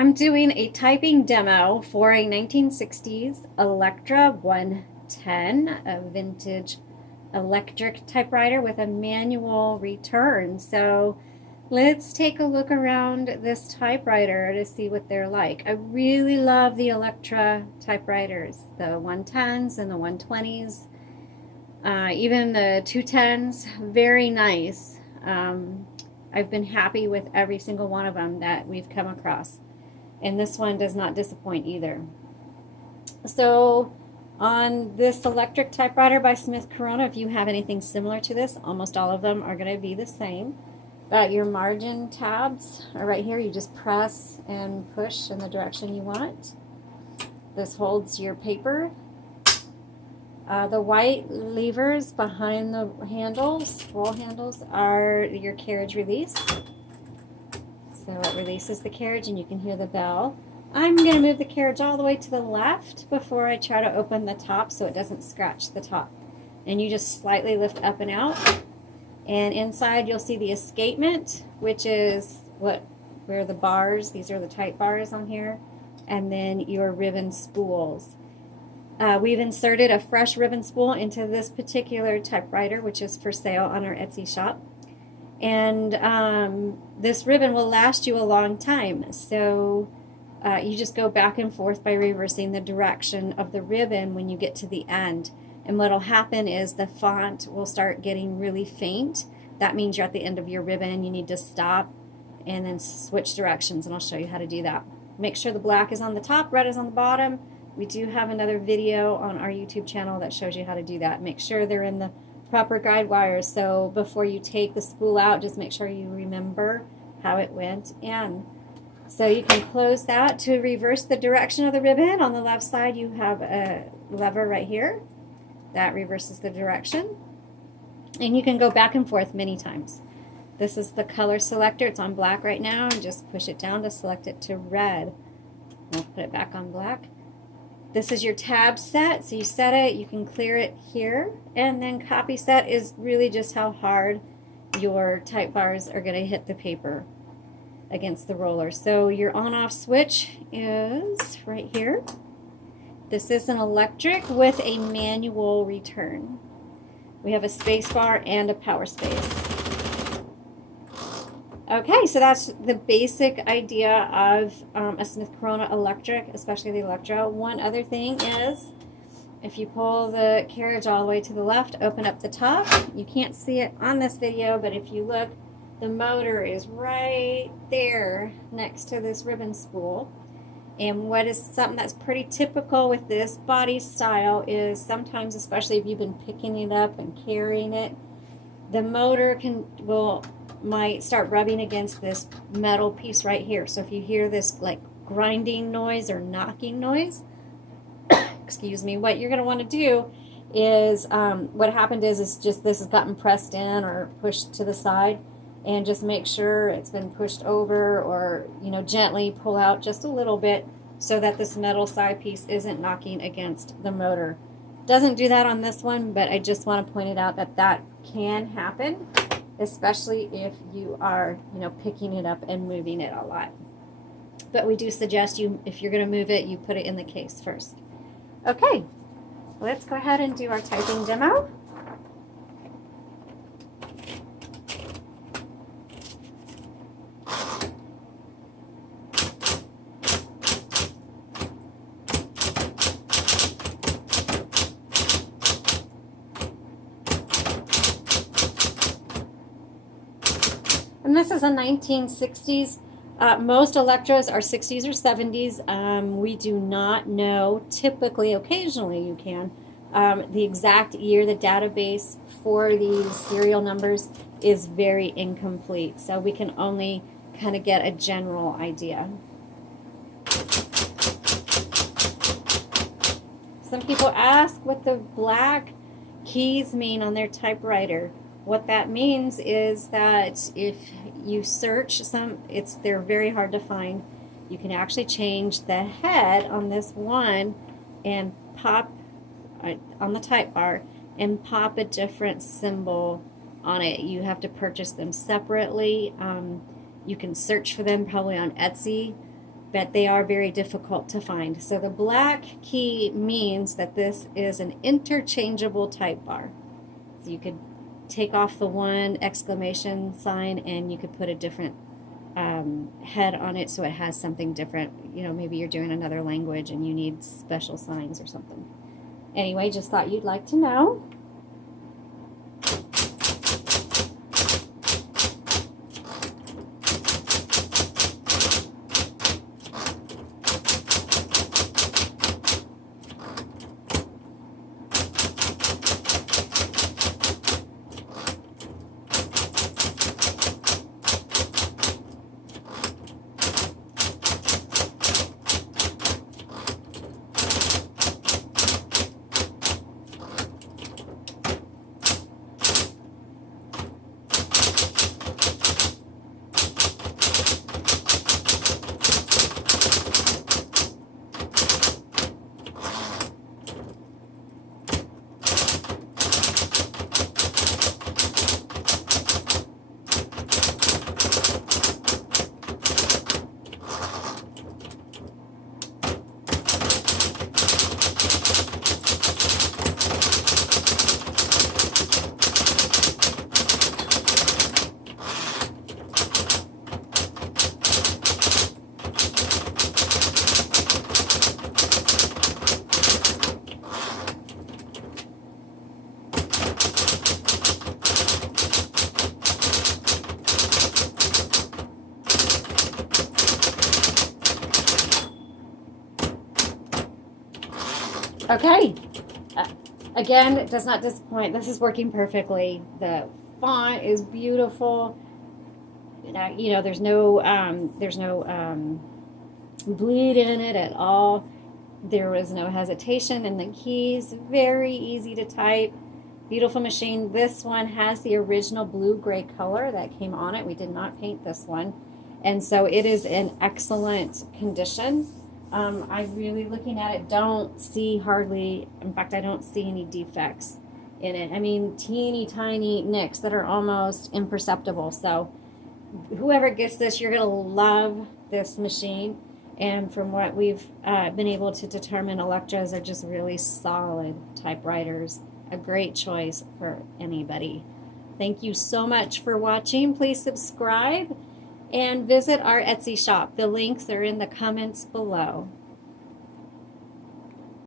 I'm doing a typing demo for a 1960s Electra 110, a vintage electric typewriter with a manual return. So let's take a look around this typewriter to see what they're like. I really love the Electra typewriters, the 110s and the 120s, even the 210s, very nice. I've been happy with every single one of them that we've come across. And this one does not disappoint either. So on this electric typewriter by Smith Corona, if you have anything similar to this, almost all of them are going to be the same. But your margin tabs are right here. You just press and push in the direction you want. This holds your paper. The white levers behind the handles, roll handles, are your carriage release. So it releases the carriage and you can hear the bell. I'm going to move the carriage all the way to the left before I try to open the top so it doesn't scratch the top. And you just slightly lift up and out. And inside you'll see the escapement, which is where the bars, these are the tight bars on here, and then your ribbon spools. We've inserted a fresh ribbon spool into this particular typewriter, which is for sale on our Etsy shop. And this ribbon will last you a long time. So you just go back and forth by reversing the direction of the ribbon when you get to the end. And what will happen is the font will start getting really faint. That means you're at the end of your ribbon. You need to stop and then switch directions, and I'll show you how to do that. Make sure the black is on the top, red is on the bottom. We do have another video on our YouTube channel that shows you how to do that. Make sure they're in the proper guide wires, so before you take the spool out, just make sure you remember how it went in. So you can close that. To reverse the direction of the ribbon, on the left side you have a lever right here that reverses the direction, and you can go back and forth many times. This is the color selector. It's on black right now, and just push it down to select it to red. I'll put it back on black. This is your tab set, so you set it, you can clear it here, and then copy set is really just how hard your type bars are going to hit the paper against the roller. So your on-off switch is right here. This is an electric with a manual return. We have a space bar and a power space. Okay, so that's the basic idea of a Smith Corona electric, especially the Electra. One other thing is, if you pull the carriage all the way to the left, open up the top. You can't see it on this video, but if you look, the motor is right there next to this ribbon spool. And what is something that's pretty typical with this body style is sometimes, especially if you've been picking it up and carrying it, the motor might start rubbing against this metal piece right here. So if you hear this like grinding noise or knocking noise, excuse me, what you're going to want to do is, what happened is just this has gotten pressed in or pushed to the side, and just make sure it's been pushed over, or gently pull out just a little bit so that this metal side piece isn't knocking against the motor. Doesn't do that on this one, but I just want to point it out that can happen, especially if you are, picking it up and moving it a lot. But we do suggest if you're going to move it, you put it in the case first. Okay, let's go ahead and do our typing demo. And this is a 1960s. Most Electras are 60s or 70s. We do not know, typically, occasionally you can, the exact year. The database for these serial numbers is very incomplete, so we can only kind of get a general idea. Some people ask what the black keys mean on their typewriter. What that means is that if you search they're very hard to find. You can actually change the head on this one and pop on the type bar and pop a different symbol on it. You have to purchase them separately. You can search for them probably on Etsy. but they are very difficult to find. So the black key means that this is an interchangeable type bar. So you could take off the one exclamation sign and you could put a different head on it so it has something different. You know, maybe you're doing another language and you need special signs or something. Anyway, just thought you'd like to know. Okay, again, it does not disappoint. This is working perfectly. The font is beautiful. You know, there's no bleed in it at all. There was no hesitation in the keys. Very easy to type. Beautiful machine. This one has the original blue-gray color that came on it. We did not paint this one. And so it is in excellent condition. I really, looking at it, don't see hardly, in fact, I don't see any defects in it. I mean, teeny tiny nicks that are almost imperceptible. So whoever gets this, you're going to love this machine. And from what we've been able to determine, Electras are just really solid typewriters. A great choice for anybody. Thank you so much for watching. Please subscribe and visit our Etsy shop. The links are in the comments below.